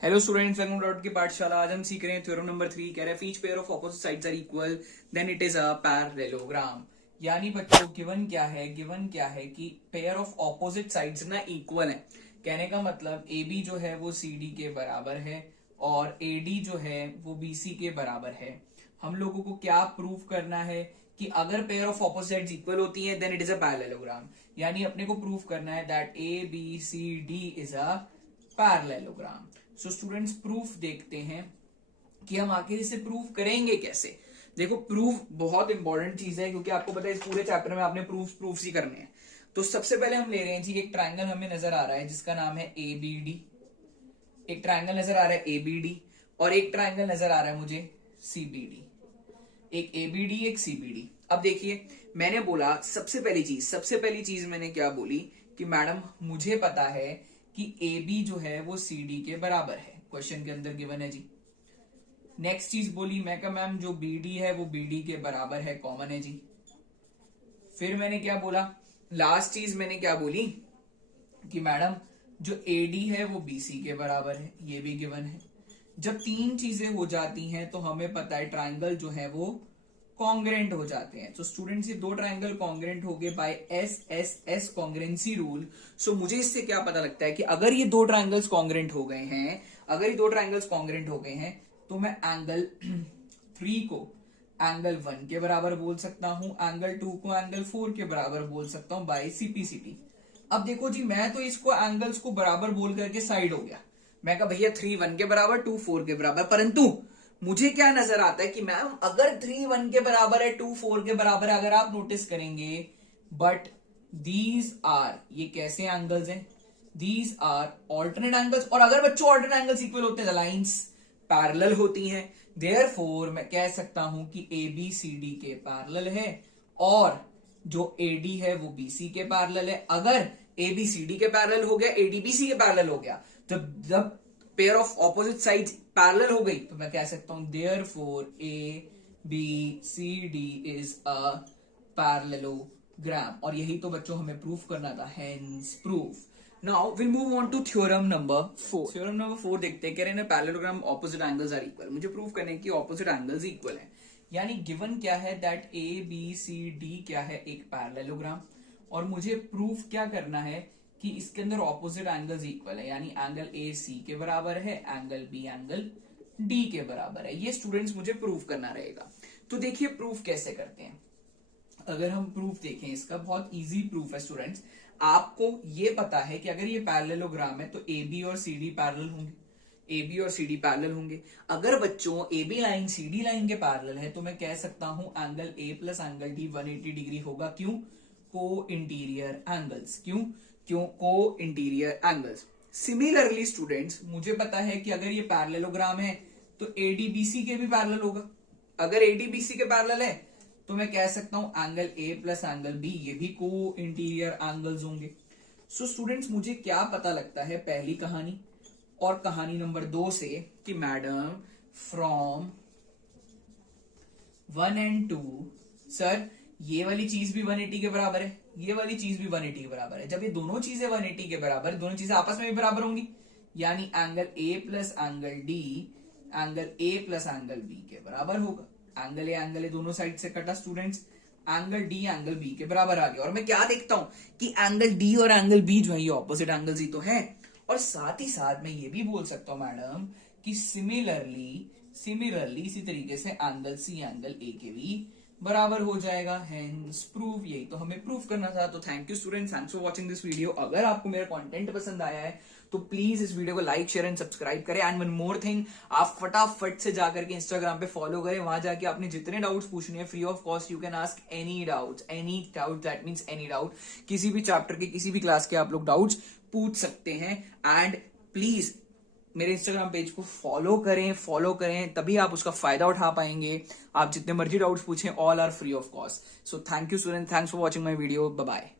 Hello students, welcome dot की पाठशाला। आज हम सीख रहे हैं थ्योरम नंबर 3। कह रहे हैं each pair of opposite sides are equal then it is a parallelogram. यानी बच्चों गिवन क्या है कि पेयर ऑफ ऑपोजिट साइड्स ना इक्वल है। कहने का मतलब ए बी जो है वो सी डी के बराबर है और ए डी जो है वो बी सी के बराबर है। हम लोगों को क्या प्रूव करना है कि अगर pair of opposite sides equal होती है then it is a parallelogram. यानी अपने को प्रूव करना है that A B C D is a parallelogram. So students proof देखते हैं कि हम आखिर इसे प्रूफ करेंगे कैसे। देखो प्रूफ बहुत इंपॉर्टेंट चीज है क्योंकि आपको पता है इस पूरे चैप्टर में आपने प्रूफ ही करने हैं। तो सबसे पहले हम ले रहे हैं जी, एक ट्राइंगल हमें नजर आ रहा है जिसका नाम है ए बी डी। एक ट्राइंगल नजर आ रहा है ए बी डी और एक ट्राइंगल नजर आ रहा है मुझे सी बी डी। एक ए बी डी एक सी बी डी। अब देखिए मैंने बोला सबसे पहली चीज मैंने क्या बोली कि मैडम मुझे पता है कि ए बी जो है वो सी डी के बराबर है, क्वेश्चन के अंदर गिवन है जी। नेक्स्ट चीज बोली मैं कहा मैम जो बी डी है वो बी डी के बराबर है, कॉमन है जी। फिर मैंने क्या बोला, लास्ट चीज मैंने क्या बोली कि मैडम जो ए डी है वो बी सी के बराबर है, ये भी गिवन है। जब तीन चीजें हो जाती हैं तो हमें पता है ट्राइंगल जो है वो कॉन्ग्रेंट हो जाते हैं। तो स्टूडेंट्स ये दो ट्राइंगल कॉन्ग्रेंट हो गए by S S S congruency rule. So मुझे इससे क्या पता लगता है कि अगर ये दो ट्राइंगल्स कॉन्ग्रेंट हो गए हैं तो मैं एंगल 3 को एंगल 1 के बराबर बोल सकता हूं, एंगल 2 को एंगल 4 के बराबर बोल सकता हूं बाय सीपीसीटी। अब देखो जी मैं तो इसको एंगल्स को बराबर बोल करके साइड हो गया। मैं कहा भैया 3 1 के बराबर 2 4 के बराबर, परंतु मुझे क्या नजर आता है कि मैम अगर 3 1 के बराबर है 2 4 के बराबर है, अगर आप नोटिस करेंगे बट दीज आर, ये कैसे एंगल्स हैं, दीज आर ऑल्टरनेट एंगल्स। और अगर बच्चों ऑल्टरनेट एंगल्स इक्वल होते हैं लाइंस पैरेलल होती हैं, देयरफॉर मैं कह सकता हूं कि ए बी सी डी के पैरेलल है और जो ए डी है वो बी सी के पैरेलल है। अगर ए बी सी डी के पैरेलल हो गया, ए डी बी सी के पैरेलल हो गया, तो जब pair of opposite sides parallel हो गई तो मैं कह सकता हूं therefore A B C D is a parallelogram. और यही तो बच्चों हमें प्रूफ करना था, hence proof. Now will move on to theorem number 4। Theorem number 4 देखते हैं। कह रहे हैं parallelogram opposite angles are equal. मुझे प्रूफ करने की ऑपोजिट एंगल्स इक्वल है। यानी गिवन क्या है that A B C D क्या है, एक पैरेललोग्राम। और मुझे प्रूफ क्या करना है कि इसके अंदर ऑपोजिट एंगल्स इक्वल है। यानी एंगल ए सी के बराबर है, एंगल बी एंगल डी के बराबर है। ये स्टूडेंट्स मुझे प्रूफ करना रहेगा। तो देखिए प्रूफ कैसे करते हैं। अगर हम प्रूफ देखें इसका, बहुत इजी प्रूफ है स्टूडेंट्स। आपको ये पता है कि अगर ये पैरेललोग्राम है तो ए बी और सी डी पैरेलल होंगे, ए बी और सी डी पैरेलल होंगे। अगर बच्चों A B line C D line के पैरेलल है तो मैं कह सकता हूं angle A plus angle D 180 degree होगा। क्यों? को इंटीरियर एंगल्स। क्यों को इंटीरियर एंगल्स। सिमिलरली स्टूडेंट्स मुझे पता है कि अगर ये पैरेललोग्राम है तो एडीबीसी के भी पैरेलल होगा। अगर एडीबीसी के पैरेलल है तो मैं कह सकता हूं angle A plus angle B, ये भी को इंटीरियर एंगल्स होंगे। सो स्टूडेंट्स मुझे क्या पता लगता है पहली कहानी और कहानी नंबर 2 से कि मैडम फ्रॉम 1 and 2 सर ये वाली चीज भी 180 के बराबर है, ये वाली चीज भी 180 के बराबर है। जब ये दोनों चीजें 180 के बराबर, दोनों चीजें आपस में भी बराबर होंगी, यानी angle A plus angle D angle A plus angle B के बराबर होगा। एंगल ए दोनों साइड से कटा students, angle D angle B के बराबर आ गया। और मैं क्या देखता हूं कि एंगल डी और एंगल बी जो है ये ऑपोजिट एंगल्स ही तो है। और साथ ही साथ मैं ये भी बोल सकता हूं मैडम कि सिमिलरली इसी तरीके से एंगल सी एंगल ए के भी बराबर हो जाएगा। Hence proof. यही तो हमें प्रूफ करना था। तो thank you students, thanks for watching this video. अगर आपको मेरा कंटेंट पसंद आया है तो प्लीज इस वीडियो को लाइक शेयर एंड सब्सक्राइब करें। एंड वन मोर थिंग, आप फटाफट से जाकर के इंस्टाग्राम पे फॉलो करें। वहां जाके आपने जितने डाउट्स पूछने हैं free of cost, you can ask any doubt that means any doubt. किसी भी चैप्टर के किसी भी क्लास के आप लोग डाउट्स पूछ सकते हैं। एंड प्लीज मेरे इंस्टाग्राम पेज को फॉलो करें तभी आप उसका फायदा उठा पाएंगे। आप जितने मर्जी डाउट्स पूछें, all are free of cost. So thank you student, thanks for watching my video, bye bye.